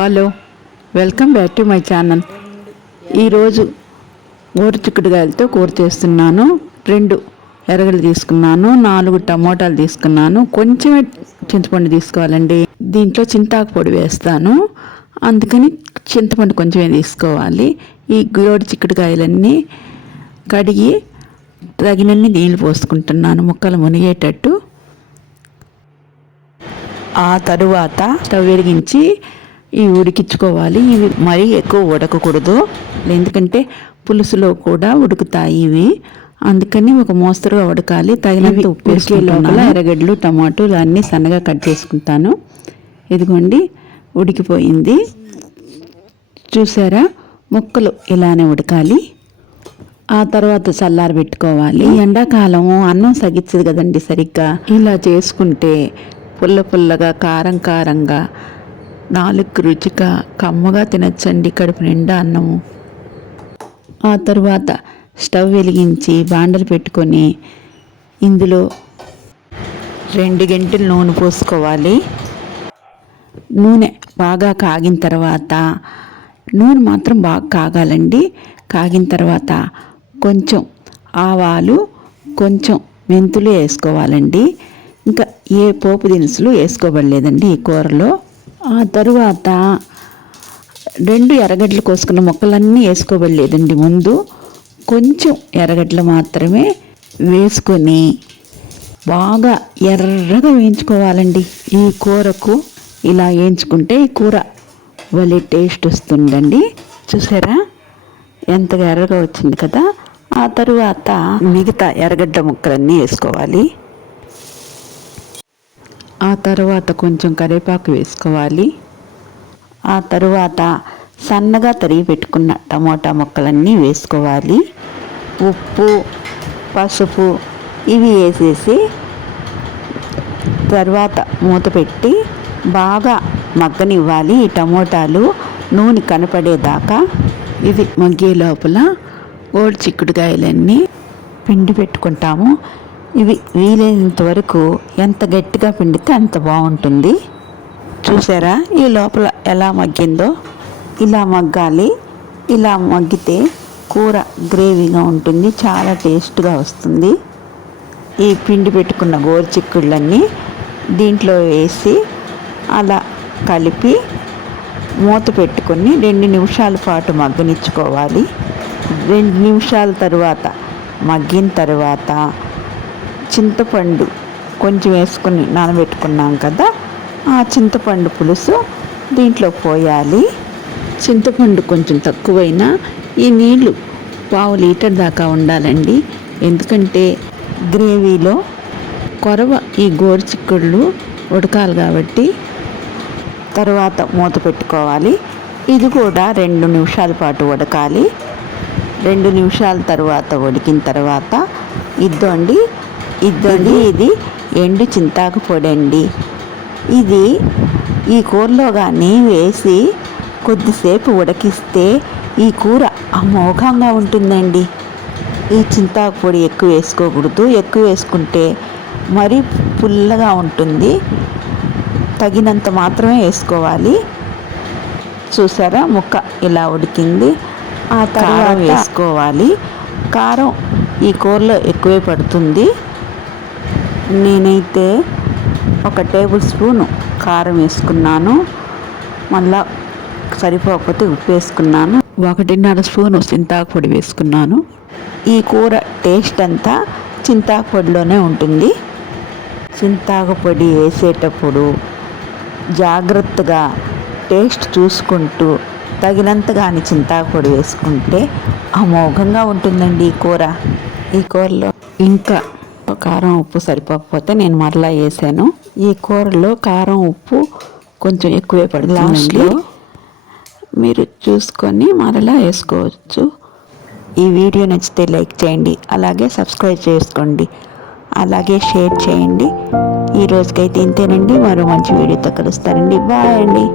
Hello, welcome back to my channel. ఈరోజు గోరు చిక్కుడుకాయలతో కూర చేస్తున్నాను. 2 ఎర్రగడ్డలు తీసుకున్నాను, 4 టమోటాలు తీసుకున్నాను, కొంచెమే చింతపండు తీసుకోవాలండి. దీంట్లో చింతాకు పొడి వేస్తాను, అందుకని చింతపండు కొంచెమే తీసుకోవాలి. ఈ గోరు చిక్కుడుకాయలన్నీ కడిగి తగినన్ని నీళ్ళు పోసుకుంటున్నాను ముక్కలు మునిగేటట్టు. ఆ తరువాత స్టవ్ వెలిగించి ఇవి ఉడికించుకోవాలి. ఇవి మరీ ఎక్కువ ఉడకకూడదు, ఎందుకంటే పులుసులో కూడా ఉడుకుతాయి ఇవి, అందుకని ఒక మోస్తరుగా ఉడకాలి. తగినంత ఉప్పు వేసుకునే లోపల ఎర్రగడ్డలు టమాటోలు అన్నీ సన్నగా కట్ చేసుకుంటాను. ఇదిగోండి, ఉడికిపోయింది చూసారా. ముక్కలు ఇలానే ఉడకాలి. ఆ తర్వాత చల్లారి పెట్టుకోవాలి. ఎండాకాలం అన్నం సగిచ్చదు కదండి సరిగ్గా. ఇలా చేసుకుంటే పుల్ల పుల్లగా కారం కారంగా నాలుగు రుచిగా కమ్మగా తినచ్చండి, కడుపు నిండా అన్నము. ఆ తరువాత స్టవ్ వెలిగించి బాండలు పెట్టుకొని ఇందులో 2 గంటలు నూనె పోసుకోవాలి. నూనె బాగా కాగిన తర్వాత, నూనె మాత్రం బాగా కాగాలండి. కాగిన తర్వాత కొంచెం ఆవాలు, కొంచెం మెంతులు వేసుకోవాలండి. ఇంకా ఏ పోపు దినుసులు వేసుకోబడలేదండి ఈ కూరలో. ఆ తరువాత 2 ఎర్రగడ్డలు కోసుకున్న ముక్కలన్నీ వేసుకోబడలేదండి. ముందు కొంచెం ఎర్రగడ్డలు మాత్రమే వేసుకొని బాగా ఎర్రగా వేయించుకోవాలండి. ఈ కూరకు ఇలా వేయించుకుంటే ఈ కూర భలే టేస్ట్ వస్తుందండి. చూసారా ఎంతగా ఎర్రగా వచ్చింది కదా. ఆ తరువాత మిగతా ఎర్రగడ్డ ముక్కలన్నీ వేసుకోవాలి. ఆ తర్వాత కొంచెం కరివేపాకు వేసుకోవాలి. ఆ తరువాత సన్నగా తరిగి పెట్టుకున్న టమోటా ముక్కలన్నీ వేసుకోవాలి. ఉప్పు, పసుపు ఇవి వేసేసి తర్వాత మూత పెట్టి బాగా మగ్గనివ్వాలి. ఈ టమోటాలు నూనె కనపడేదాకా. ఇది మగ్గే లోపల గోరు చిక్కుడుకాయలన్నీ పిండి పెట్టుకుంటాము. ఇవి వీలైనంత వరకు ఎంత గట్టిగా పిండితే అంత బాగుంటుంది. చూసారా ఈ లోపల ఎలా మగ్గిందో. ఇలా మగ్గాలి. ఇలా మగ్గితే కూర గ్రేవీగా ఉంటుంది, చాలా టేస్ట్గా వస్తుంది. ఈ పిండి పెట్టుకున్న గోరు చిక్కుళ్ళన్నీ దీంట్లో వేసి అలా కలిపి మూత పెట్టుకొని 2 నిమిషాల పాటు మగ్గనిచ్చుకోవాలి. 2 నిమిషాల తర్వాత మగ్గిన తర్వాత చింతపండు కొంచెం వేసుకొని నానబెట్టుకున్నాం కదా, ఆ చింతపండు పులుసు దీంట్లో పోయాలి. చింతపండు కొంచెం తక్కువైనా ఈ నీళ్లు 1/2 లీటర్ దాకా ఉండాలండి, ఎందుకంటే గ్రేవీలో కొరవ ఈ గోరు చిక్కుళ్ళు ఉడకాలి కాబట్టి. తర్వాత మూత పెట్టుకోవాలి. ఇది కూడా 2 నిమిషాల పాటు ఉడకాలి. 2 నిమిషాల తర్వాత ఉడికిన తర్వాత ఇది ఎండు చింతాకు పొడి అండి. ఇది ఈ కూరలో కానీ వేసి కొద్దిసేపు ఉడికిస్తే ఈ కూర అమోఘంగా ఉంటుందండి. ఈ చింతాకు పొడి ఎక్కువ వేసుకోకూడదు, ఎక్కువ వేసుకుంటే మరీ పుల్లగా ఉంటుంది. తగినంత మాత్రమే వేసుకోవాలి. చూసారా ముక్క ఇలా ఉడికింది. ఆ తర్వాత వేసుకోవాలి. కారం ఈ కూరలో ఎక్కువే పడుతుంది. నేనైతే 1 టేబుల్ స్పూను కారం వేసుకున్నాను, మళ్ళా సరిపోకపోతే ఉప్పు వేసుకున్నాను. 1.5 స్పూను చింతాకు పొడి వేసుకున్నాను. ఈ కూర టేస్ట్ అంతా చింతాకు పొడిలోనే ఉంటుంది. చింతాకు పొడి వేసేటప్పుడు జాగ్రత్తగా టేస్ట్ చూసుకుంటూ తగినంతగాని చింతాకు పొడి వేసుకుంటే అమోఘంగా ఉంటుందండి ఈ కూర. ఈ కూరలో ఇంకా కారం ఉప్పు సరిపోకపోతే నేను మరలా వేసాను. ఈ కూరలో కారం ఉప్పు కొంచెం ఎక్కువే పడుతుంది. లాస్ట్లో మీరు చూసుకొని మరలా వేసుకోవచ్చు. ఈ వీడియో నచ్చితే లైక్ చేయండి, అలాగే సబ్స్క్రైబ్ చేసుకోండి, అలాగే షేర్ చేయండి. ఈ రోజుకైతే ఇంతేనండి. మరో మంచి వీడియోతో కలుస్తారండి. బాయ్ అండి.